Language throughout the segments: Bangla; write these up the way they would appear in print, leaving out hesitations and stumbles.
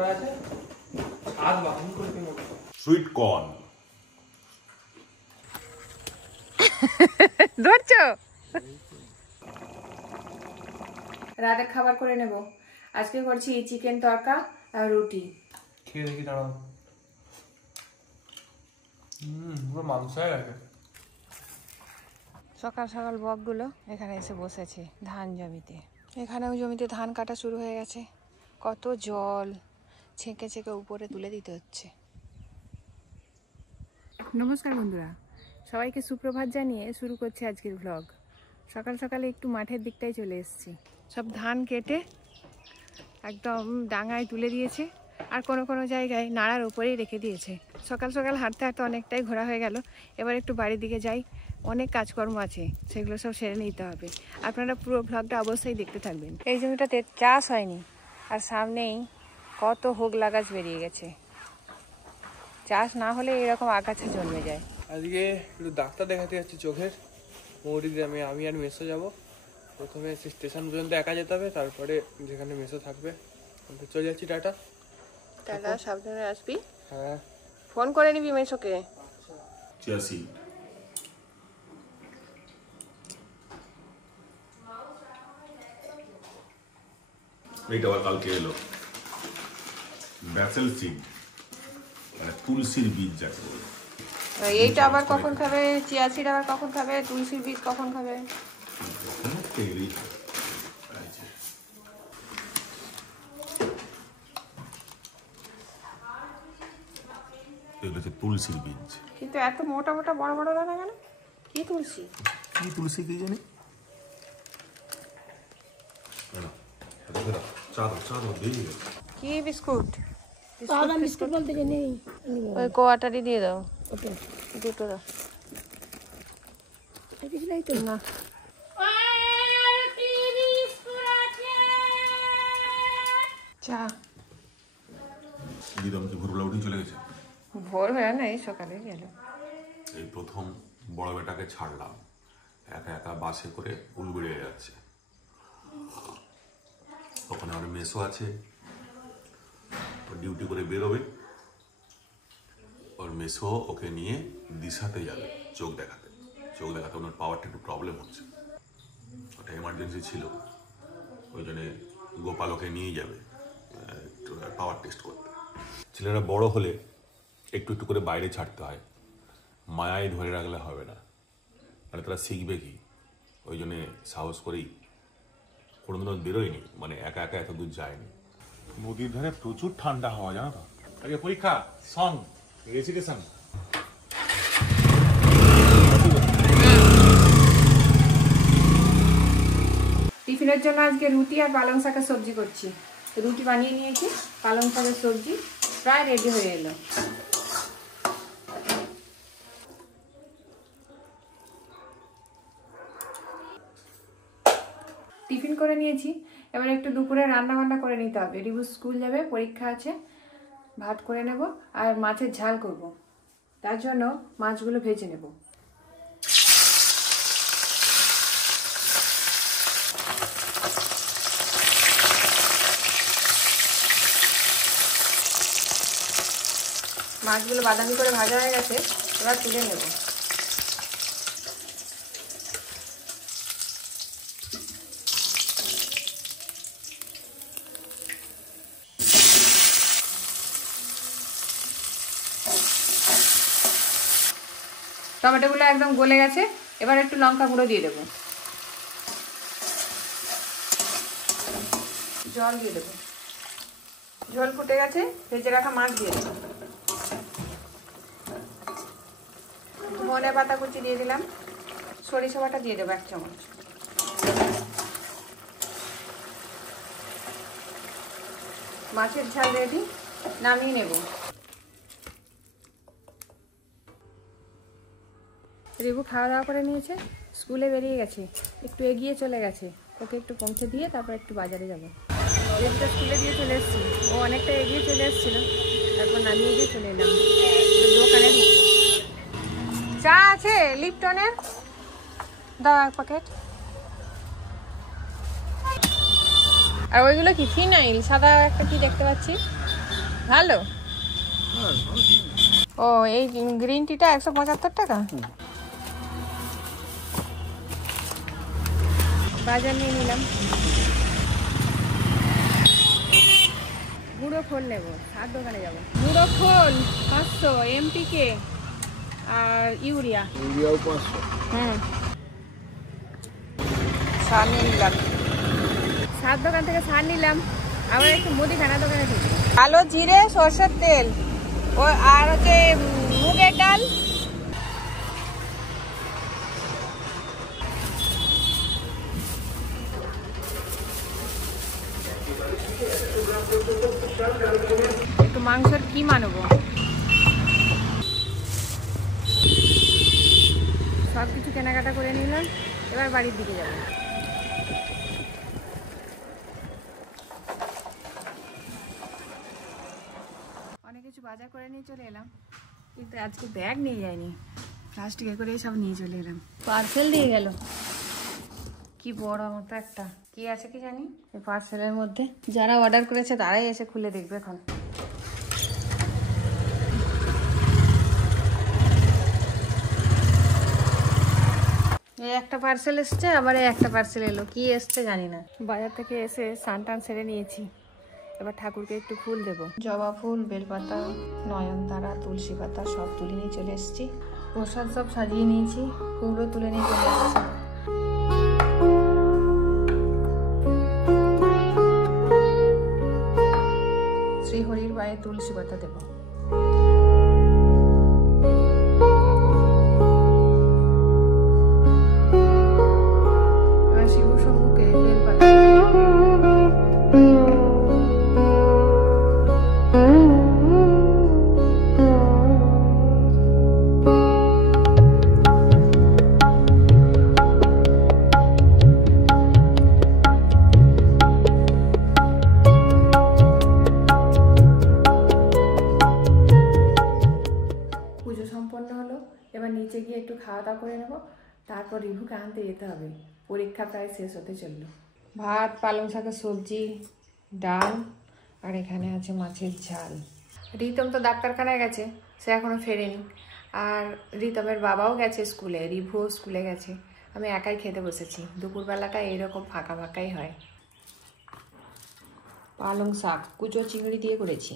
করা আছে ছাদ বাহন করে কি মতো সুইট কর্ন ধরছো রাতে খাবার করে নেব আজকে করছি চিকেন তড়কা আর রুটি খেয়ে দেখি দাঁড়াও পুরো মাংস হয়ে গেছে সকাল সকাল বকগুলো এখানে এসে বসেছে ধান জমিতে এখানেও জমিতে ধান কাটা শুরু হয়ে গেছে কত জল ছেঁকে ছেঁকে উপরে তুলে দিতে হচ্ছে নমস্কার বন্ধুরা সবাইকে সুপ্রভাত জানিয়ে শুরু করছি আজকের ব্লগ সকাল সকালে একটু মাঠের দিকটাই চলে এসেছি সব ধান কেটে একদম ডাঙায় তুলে দিয়েছে আর কোনো কোনো জায়গায় নাড়ার উপরেই রেখে দিয়েছে সকাল সকাল হাঁটতে হাঁটতে অনেকটাই ঘোরা হয়ে গেল এবার একটু বাড়ির দিকে যাই অনেক কাজকর্ম আছে সেগুলো সব সেরে নিতে হবে আপনারা পুরো ব্লগটা অবশ্যই দেখতে থাকবেন এই জমিটাতে চাষ হয়নি আর সামনেই কত হোগলা গাছ বেরিয়ে গেছে চাষ না হলে এরকম আগাছা জন্মে যায় আজকে একটু ডাক্তার দেখাতে যাচ্ছি চোখের মৌরি গ্রামে আমি আর মেসো যাব প্রথমে স্টেশন পর্যন্ত একা যেতে হবে তারপরে যেখানে মেসো থাকবে চলে যাচ্ছি টাটা টাটা সাবধানে আসবি হ্যাঁ ফোন করে নিবি মেসোকে চেলসি এইটা আবার কালকে এলো ব্যাসেল সিড তুলসীর বীজ যাকে বলে এইটা আবার কখন খাবে চিয়া সিড আবার কখন খাবে তুলসীর বীজ কখন খাবে তুলসীর বীজ কিন্তু এত মোটা মোটা বড় বড় দানা কেন কি তুলসী কি তুলসী কি জানি কি বিস্কুট বিস্কুট বলতে নেই ওই কোয়াটারি দিয়ে দাও দুটো দাও কিছু নাই তো না চা দিদম কি ভোরবেলা উঠে চলে গেছে ভোর হয়ে না এই সকালে গেল এই প্রথম বড় বেটাকে ছাড়লাম একা একা বাসে করে উলবেড়ে যাচ্ছে ওখানে আমার মেসো আছে ও ডিউটি করে বেরোবে ওর মেসো ওকে নিয়ে দিশাতে যাবে চোখ দেখাতে ওনার পাওয়ারটা একটু প্রবলেম হচ্ছে ওটা এমার্জেন্সি ছিল ওই জন্যে গোপাল ওকে নিয়ে যাবে পাওয়ার টেস্ট করতে ছেলেরা বড় হলে একটু একটু করে বাইরে ছাড়তে হয় মায়ায় ধরে রাখলে হবে না মানে তারা শিখবে কি ওই জন্যে সাহস করেই কোনোদিনও বেরোয়নি মানে একা একা এত দূর যায়নি নদীর ধারে প্রচুর ঠান্ডা হাওয়া জানো তো আগে পরীক্ষা সং রেসিটেশন টিফিনের জন্য আজকে রুটি আর পালং শাকের সবজি করছি রুটি বানিয়ে নিয়েছি পালং শাকের সবজি প্রায় রেডি হয়ে এলো টিফিন করে নিয়েছি এবার একটু দুপুরে রান্না বান্না করে নিতে হবে রিবু স্কুল যাবে পরীক্ষা আছে ভাত করে নেব আর মাছের ঝাল করব তার জন্য মাছগুলো ভেজে নেব মাছগুলো বাদামি করে ভাজা হয়ে গেছে এবার তুলে নেব টমেটোগুলো একদম গলে গেছে এবার একটু লঙ্কা গুঁড়ো দিয়ে দেবো জল দিয়ে দেবো ঝোল ফুটে গেছে ভেজে রাখা মাছ দিয়ে দেবো ধনে পাতা কুচি দিয়ে দিলাম সরিষা বাটা দিয়ে দেবো 1 চামচ মাছের ঝাল রেডি নামিয়ে নেব রিবু খাওয়া দাওয়া করে নিয়েছে স্কুলে বেরিয়ে গেছে একটু এগিয়ে চলে গেছে ওকে একটু পৌঁছে দিয়ে তারপর একটু বাজারে যাবো রিবুটা স্কুলে দিয়ে চলে এসেছি ও অনেকটা এগিয়ে চলে এসেছিল তারপর নামিয়ে দিয়ে চলে এলাম দোকানে ঢুকবো চা আছে লিপটনের দাও 1 প্যাকেট আর ওইগুলো কি ফিনাইল সাদা একটা কি দেখতে পাচ্ছি ভালো। ও এই গ্রিন টিটা 175 টাকা। বাজার নিয়ে নিলাম। গুঁড়ো খোল নেবো, আর দোকানে যাবো। গুঁড়ো খোল 500, MPK আর ইউরিয়াও 500। সার নিয়ে নিলাম। সার দোকান থেকে সার নিলাম। আবার একটু মুদিখানা দোকানে ঢুকি। কালো জিরে, সরষের তেল ও আর হচ্ছে মুগের ডাল। একটু মাংসের কিমা নেবো। সব কিছু কেনাকাটা করে নিলাম, এবার বাড়ির দিকে যাবো। অনেক কিছু বাজার করে নিয়ে চলে এলাম, কিন্তু আজকে ব্যাগ নিয়ে যাইনি, প্লাস্টিকে করে সব নিয়ে চলে এলাম। পার্সেল দিয়ে গেল, কি বড় মতো একটা, কি আছে কি জানি এই পার্সেলের মধ্যে। যারা অর্ডার করেছে তারাই এসে খুলে দেখবে এখন। এই একটা পার্সেল এসছে, আবার এই একটা পার্সেল এলো, কি এসছে জানি না। বাজার থেকে এসে স্নান টান সেরে নিয়েছি, এবার ঠাকুরকে একটু ফুল দেবো। জবা ফুল, বেলপাতা, নয়নতারা, তুলসী পাতা সব তুলে নিয়ে চলে এসেছি। প্রসাদ সব সাজিয়ে নিয়েছি, ফুলও তুলে নিয়ে চলে এসেছি। শ্রীহরির পায়ে তুলসী পাতা দেবো। এবার নিচে গিয়ে একটু খাওয়া দাওয়া করে নেবো, তারপর রিভুকে আনতে যেতে হবে, পরীক্ষা প্রায় শেষ হতে চললো। ভাত, পালং শাকের সবজি, ডাল, আর এখানে আছে মাছের ঝাল। রিতম তো ডাক্তারখানায় গেছে, সে এখনো ফেরেনি। আর রিতমের বাবাও গেছে স্কুলে, রিভুও স্কুলে গেছে। আমি একাই খেতে বসেছি। দুপুরবেলাটা এইরকম ফাঁকা ফাঁকাই হয়। পালং শাক কুচো চিংড়ি দিয়ে করেছি।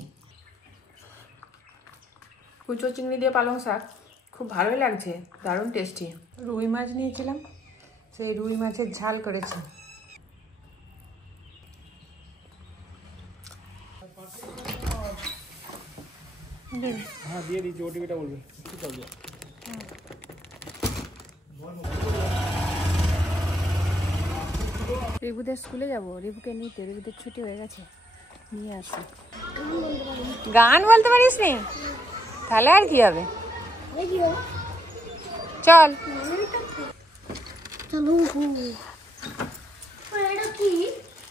কুচো চিংড়ি দিয়ে পালং শাক খুব ভালোই লাগছে, দারুণ টেস্টি। রুই মাছ নিয়েছিলাম, সেই রুই মাছের ঝাল করেছি। হ্যাঁ দিয়ে দিচ্ছি, ওটিপিটা বলবে কি করবে। রিভুদের স্কুলে যাবো, রিভুকে নিতে। রিভুদের ছুটি হয়ে গেছে, নিয়ে আসি। গান বলতে পারিস নি? তাহলে আর কি হবে, চল।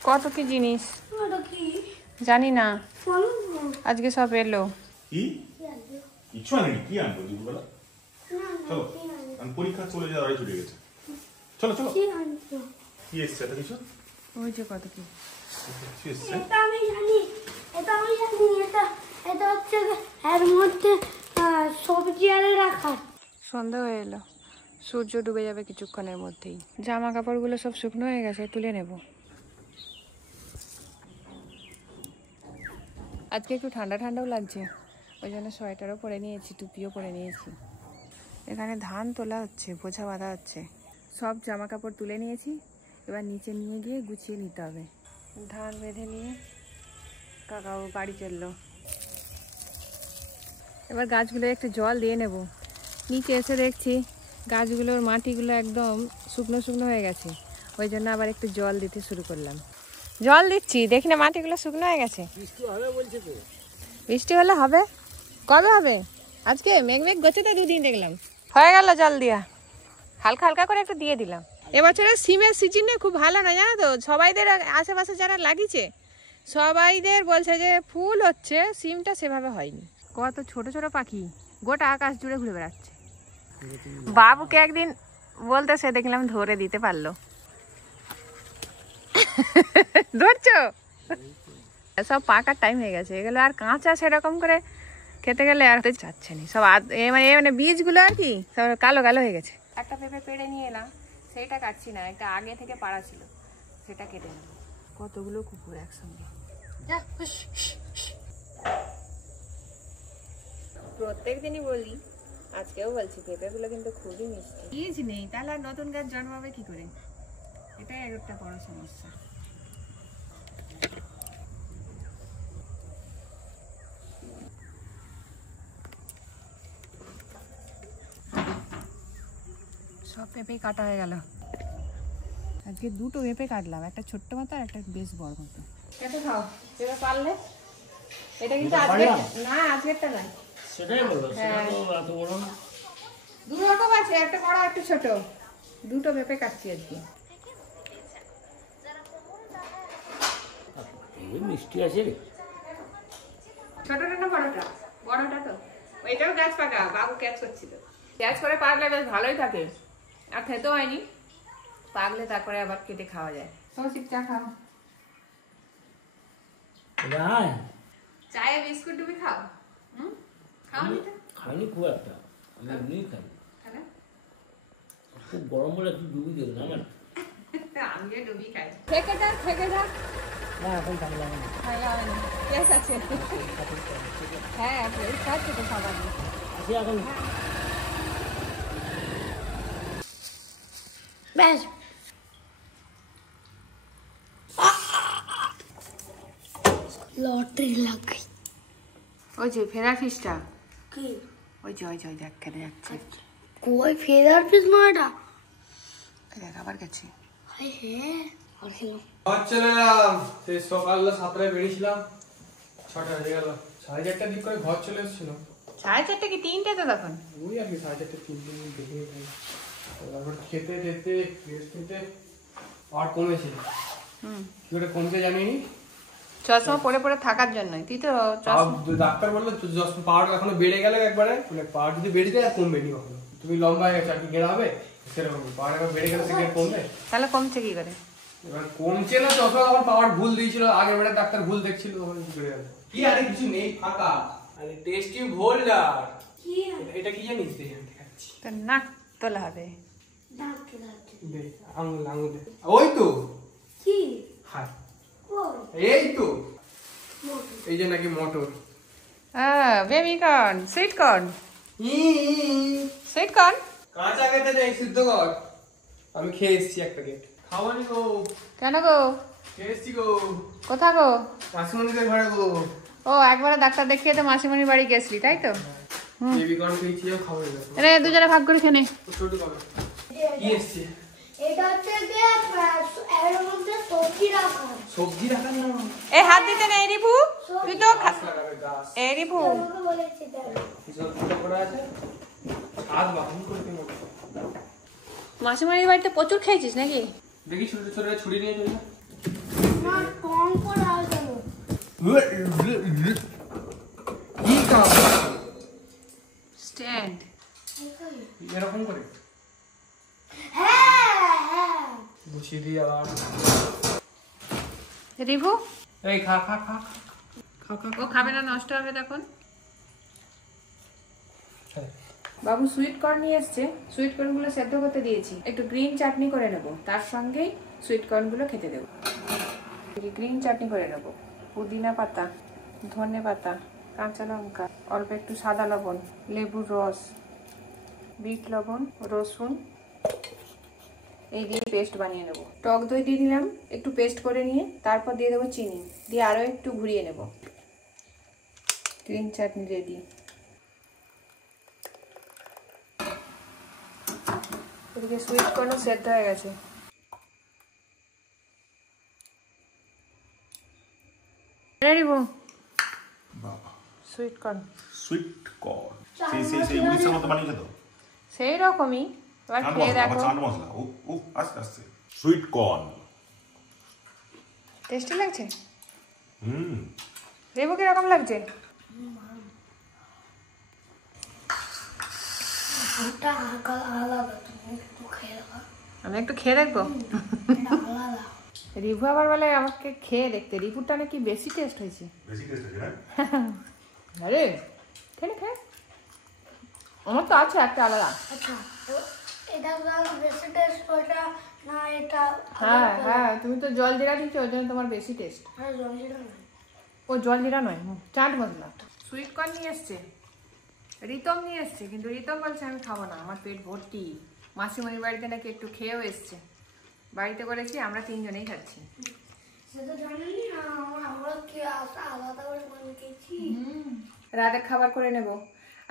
কত কি জিনিস জানি না, আজকে সব এলো। কিছু আনেনি, কি আনবো দুপুরবেলা? চলো, আমি পরীক্ষা চলে যাওয়ার ছুটে গেছে। চলো চলো, কি এসছে এটা? কিছু ওই যে কত কি এসছে। এটা আমি জানি, এটা হচ্ছে এর মধ্যে সবজি আরে রাখা। সন্ধ্যা হয়ে এলো, সূর্য ডুবে যাবে কিছুক্ষণের মধ্যেই। জামা কাপড়গুলো সব শুকনো হয়ে গেছে, তুলে নেব। আজকে একটু ঠান্ডা ঠান্ডাও লাগছে, ওই জন্য সোয়েটারও পরে নিয়েছি, টুপিও পরে নিয়েছি। এখানে ধান তোলা হচ্ছে, বোঝা বাঁধা হচ্ছে। সব জামা কাপড় তুলে নিয়েছি, এবার নিচে নিয়ে গিয়ে গুছিয়ে নিতে হবে। ধান বেঁধে নিয়ে কাকাও বাড়ি চললো। এবার গাছগুলো একটু জল দিয়ে নেব। নিচে এসে দেখছি গাছগুলোর মাটিগুলো একদম শুকনো শুকনো হয়ে গেছে, ওই জন্য আবার একটু জল দিতে শুরু করলাম। জল দিচ্ছি, দেখি না মাটিগুলো শুকনো হয়ে গেছে। বৃষ্টি হলে হবে, কবে হবে? আজকে মেঘ মেঘ গেছে তো, দুদিন দেখলাম। হয়ে গেল জল দিয়া, হালকা হালকা করে একটু দিয়ে দিলাম। এবছরের সিমের সিজনে খুব ভালো না, জানো তো? সবাইদের আশেপাশে যারা লাগিয়েছে সবাইদের বলছে যে ফুল হচ্ছে, সিমটা সেভাবে হয়নি। কত ছোট ছোট পাখি গোটা আকাশ জুড়ে ঘুরে বেড়াচ্ছে। বাবুকে একদিন বলতে সে দেখলাম ধরে দিতে পারলো। ধরছো? সব পাকার টাইম হয়ে গেছে, এগুলো আর কাঁচা সেরকম করে খেতে গেলে আর চাচ্ছে না। সব মানে বীজগুলো আর কি সব কালো কালো হয়ে গেছে। একটা পেঁপে পেড়ে নিয়ে এলাম, সেইটা কাটছি না, একটা আগে থেকে পাড়া ছিল সেটা কেটে নেব। কতগুলো কুকুর একসঙ্গে। প্রত্যেক দিনই বলি, আজকেও বলছি পেঁপেগুলো কিন্তু খুবই মিষ্টি। বীজ নেই তাহলে আর নতুন গাছ জন্মাবে কি করে, এটাই একটা বড় সমস্যা। সব পেঁপে কাটা হয়ে গেল। আজকে দুটো পেঁপে কাটলাম, একটা ছোট্ট মতো আর একটা বেশ বড় মতো। কেটে খাও পেঁপে পারলে। এটা কিন্তু আজকে না, আজকেরটা নয়, সেটাই বলবো, সেটা তো এত বড় না। দু রকম আছে, একটা বড় একটা ছোট, দুটো পেঁপে কাটছি আজকে। এই মিষ্টি আছে রে। ছোটটা না বড়টা? বড়টা তো ওইটাও গাছ পাকা, বাবু ক্যাচ করছিল। ক্যাচ করে পাকলে বেশ ভালোই থাকে, আর খেতেও হয়নি। পাকলে তারপরে আবার কেটে খাওয়া যায়। সৌশিক চা খাও। হ্যাঁ, চায়ে বিস্কুট ডুবি খাও। খাও নি? খাইনি খুব একটা, আমি এমনিই খাই। তাহলে খুব গরম বলে একটু ডুবি দেবে না। আমিও ডুবি খাই। থেকে যা না, এখন ভালো লাগে না। কেস আছে। হ্যাঁ, কেস আছে তো সবার। আছে এখন। ব্যাস লটারি লাগাই। ওই যে ফেরার ফিসটা, কি ওই যে দেখ কেটে যাচ্ছে। কই ফেরার পিস মাটা? দেখ আবার গেছে। হাই হ্যাঁ, আর খেলো। ঘর চলে এলাম। সেই সকাল 7টায় বেরিয়েছিলাম, 6টা বেজে গেল। 4:30টার দিক করে ঘর চলে এসেছিল। 4:30 কি 3টে তো তখন? ওই আর কি 4:30 3টে দেখে যাই। তারপর খেতে খেতে আর কমেছিল। কি করে কমতে জানিনি। চশমা পরে পরে থাকার জন্যই। তুই তো ডাক্তার বললো পাওয়ার এখনো বেড়ে গেল একবারে, মানে পাওয়ার যদি বেড়ে যায় আর কমবে নি কখনো। তুমি লম্বা হয়ে গেছো আর কি গেড়া হবে সেরকম, পাওয়ার একবার বেড়ে গেলে সেটা কমবে। তাহলে কমছে কি করে? এবার কমছে না, চশমা আবার পাওয়ার ভুল দিয়েছিল, আগের বেড়ে ডাক্তার ভুল দেখছিল, তখন বেড়ে গেল। কি আরে কিছু নেই, ফাঁকা। আরে টেস্টি হোল্ডার। কি এটা কি জানিস? দেখাচ্ছি। তো নাক তোলা হবে। ডাক্তার ডাক্তার দে আঙুলে। ওই তো কি হাই, কই এই তো মোটর এই যে নাকি মোটর। Baby corn, sweet corn. ই সুইট কর্ন কাঁচা খেতে নেই, সিদ্ধ কর। আমি খেয়ে এসেছি এক প্যাকেট। খাওয়ানি গো, কেন গো? খেয়ে এসেছি গো। কোথা গো? মাসিমণিদের ঘরে গো। ও একবার ডাক্তার দেখিয়ে তো মাসিমণির বাড়ি গেছলি তাই তো? বেবি কর্ন খেয়েছি, খাওয়া হয়ে গেছে। আরে দুজনে ভাগ করে খেয়ে নে। ছোট কবে কি এসছে? এটা হচ্ছে যে এর মধ্যে সবজি রাখা সবজি রাখা না, এই হাত দিতে নেই রিপু, তুই তো গাছ লাগাবে গাছ। এই রিপু ওকে বলেছি দাদা সবজিটা করা আছে, হাত বাহন করতে মতো। মাসিমণির বাড়িতে প্রচুর খেয়েছিস নাকি? দেখি ছোট ছোট ছুরি নিয়ে চলে মা কম করে আসবে কি কাজ স্ট্যান্ড। এরকম করে হ্যাঁ হ্যাঁ বসিয়ে দিয়ে আবার রিপু এই খা খা খা খা খা। ও খাবে না, নষ্ট হবে তখন। বাবু সুইট কর্ন নিয়ে এসছে, সুইট কর্ন গুলো সেদ্ধ করতে দিয়েছি, একটু গ্রিন চাটনি করে নেব, তার সঙ্গেই সুইট কর্ন গুলো খেতে দেবো। গ্রিন চাটনি করে নেব, পুদিনা পাতা, ধনে পাতা, কাঁচা লঙ্কা, অল্প একটু সাদা লবণ, লেবুর রস, বিট লবণ, রসুন, এই দিয়ে পেস্ট বানিয়ে নেব। টক দই দিয়ে দিলাম একটু পেস্ট করে নিয়ে, তারপর দিয়ে দেবো চিনি, দিয়ে আরও একটু ঘুরিয়ে নেব। গ্রিন চাটনি রেডি। এদিকে সুইট কর্নও সেদ্ধ হয়ে গেছে। রেডি বউ? Sweet corn. সুইট কর্ন সেই উড়িষ্যার মতো বানিয়েছে তো? সেই রকমই, এবার চাট খেয়ে মশলা, দেখো। চাট মশলা। ও আস্তে আস্তে। Sweet corn. টেস্টি লাগছে? হুম। রেবু কিরকম লাগছে? এটা আলাদা, তুমি একটু খেয়ে দেখো। আমি একটু খেয়ে দেখবো। এটা আলাদা। রিভু আবার বলে আমাকে খেয়ে দেখতে, রিভুটা নাকি বেশি টেস্ট হয়েছে। বেশি টেস্ট আছে না? আরে খেয়ে খেয়ে, আমার তো আছে একটা আলাদা। আচ্ছা এটা বেশি টেস্ট ওটা না এটা? হ্যাঁ হ্যাঁ, তুমি তো জল জিরা দিচ্ছ ওই জন্য তোমার বেশি টেস্ট। জলজিরা না, ও জল জিরা নয়, চাট মশলা। সুইট কর্ন নিয়ে এসছে, রিতম নিয়ে এসছে, কিন্তু রিতম বলছে আমি খাবো না, আমার পেট ভর্তি। মাসিমণির বাড়িতে নাকি একটু খেয়েও এসছে, বাড়িতে করেছি, আমরা 3 জনেই খাচ্ছি। সেটা জানেনি আমরা কি আলাদা করে বানিয়েছি। রাতের খাবার করে নেব।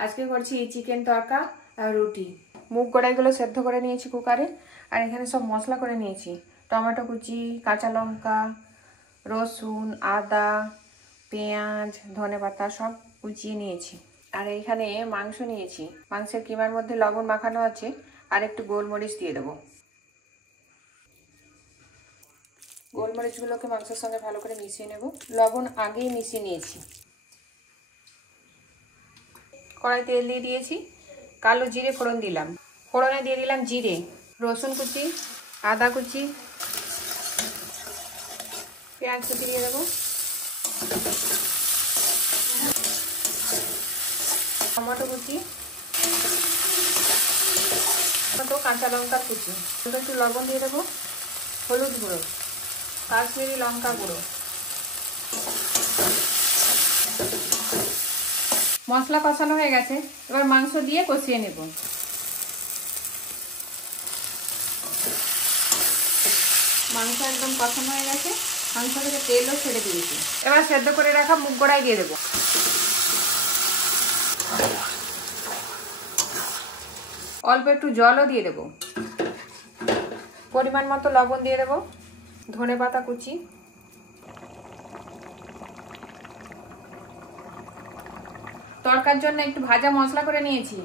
আজকে করছি চিকেন তড়কা আর রুটি। মুগ কড়াইগুলো সেদ্ধ করে নিয়েছি কুকারে, আর এখানে সব মশলা করে নিয়েছি। টমেটো কুচি, কাঁচা লঙ্কা, রসুন, আদা, পেঁয়াজ, ধনেপাতা সব কুচিয়ে নিয়েছি। আর এইখানে মাংস নিয়েছি, মাংসের কিমার মধ্যে লবণ মাখানো আছে, আর একটু গোলমরিচ দিয়ে দেবো। গোলমরিচগুলোকে মাংসের সঙ্গে ভালো করে মিশিয়ে নেব। লবণ আগেই মিশিয়ে নিয়েছি। কড়াই তেল দিয়ে দিয়েছি, কালো জিরে ফোড়ন দিলাম। ফোড়নে দিয়ে দিলাম জিরে, রসুন কুচি, আদা কুচি, পেঁয়াজ কুচি দিয়ে দেবো, টমেটো কুচি, কাঁচা লঙ্কা কুচি, একটু লবণ দিয়ে দেবো, হলুদ গুঁড়ো, কাশ্মীরি লঙ্কা গুঁড়ো। মশলা কষানো হয়ে গেছে, এবার মাংস দিয়ে কষিয়ে নেব। মাংস একদম কষানো হয়ে গেছে, মাংস থেকে তেলও ছেড়ে দিয়েছি। এবার সেদ্ধ করে রাখা মুগ কড়াই দিয়ে দেবো। অল্প একটু জলও দিয়ে দেবো, পরিমাণ মতো লবণ দিয়ে দেবো, ধনেপাতা কুচি, তরকার জন্য একটু ভাজা মশলা করে নিয়েছি।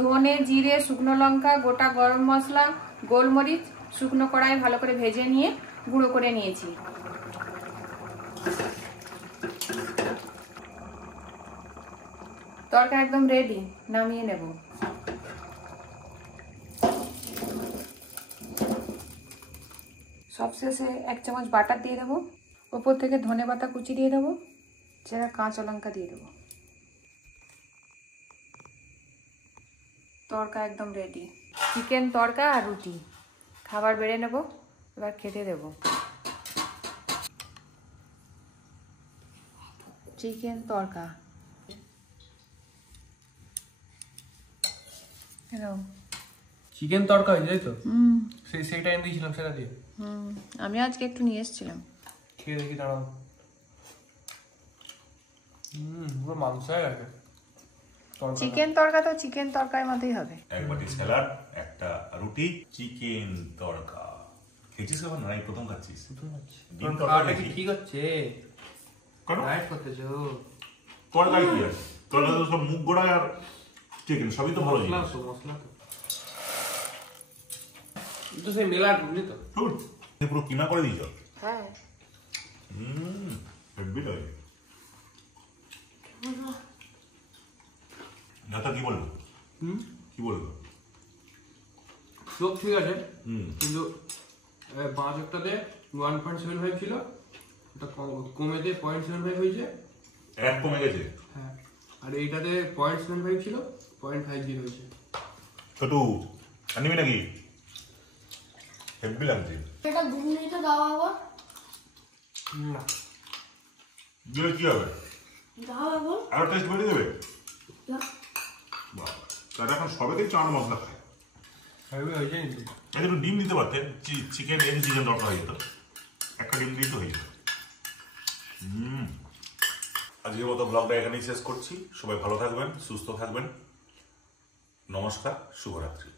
ধনে, জিরে, শুকনো লঙ্কা, গোটা গরম মশলা, গোলমরিচ শুকনো কড়াই ভালো করে ভেজে নিয়ে গুঁড়ো করে নিয়েছি। তরকা একদম রেডি, নামিয়ে নেব। সবশেষে 1 চামচ বাটার দিয়ে দেবো, ওপর থেকে ধনেপাতা কুচি দিয়ে দেবো, সেটা কাঁচা লঙ্কা দিয়ে দেবো। তরকা একদম রেডি। চিকেন তরকা আর রুটি, খাবার বেড়ে নেব, এবার খেতে দেব। চিকেন তরকা চিকেন তড়কা হয়েছে তাই তো? সেই টাইম দিয়েছিলাম সেটা দিয়ে। আমি আজকে একটু নিয়ে এসেছিলাম। খেয়ে দেখি, দাঁড়াও। পুরো মাংস হয়ে গেছে। চিকেন তরকা তো চিকেন তরকার মতোই হবে। এক বাটি স্যালাড, একটা রুটি, চিকেন তড়কা। খেয়েছিস কখন? না, এই প্রথম খাচ্ছিস? ডিম তড়কা খাওয়াটা কি খেয়েছিস? ঠিক হচ্ছে? কেন? ডায়েট করতেছো? তড়কায় কি আছে? তড়কা তো সব মুগ গোড়ায় আর চিকেন সবই তো ভালো মশলা জিনিস। তো, মশলা তো। তো সেই মেলা ঢুকলি তো? ধুর, তুমি পুরো কিমা করে দিয়েছ। হ্যাঁ, হেব্বি লাগে। দাদা কি বলবো? কি বলবো? চোখ ঠিক আছে, কিন্তু বাঁ চোখটাতে 1.75 ছিল, ওটা কমে দিয়ে 0.75 হয়েছে। এক কমে গেছে। হ্যাঁ, আর এইটাতে 0.75 ছিল, 0.50 হয়েছে। ছোটু আনবি নাকি? হেব্বি লাগছে। এটা 2 মিনিটে দাও আবার। না, দিলে কি হবে? দাও আবার। আরো টেস্ট বেরিয়ে দেবে। না, বাবা, তারা এখন সবেতেই চানা মশলা খায়। হেভি হয়েছে কিন্তু। একটু ডিম দিতে পারতেন, চিকেন দরকার হয়ে যেত, একটা ডিম দিয়ে তো হয়ে যেত। আজকের মতো ব্লগটা এখানেই শেষ করছি। সবাই ভালো থাকবেন, সুস্থ থাকবেন। নমস্কার, শুভরাত্রি।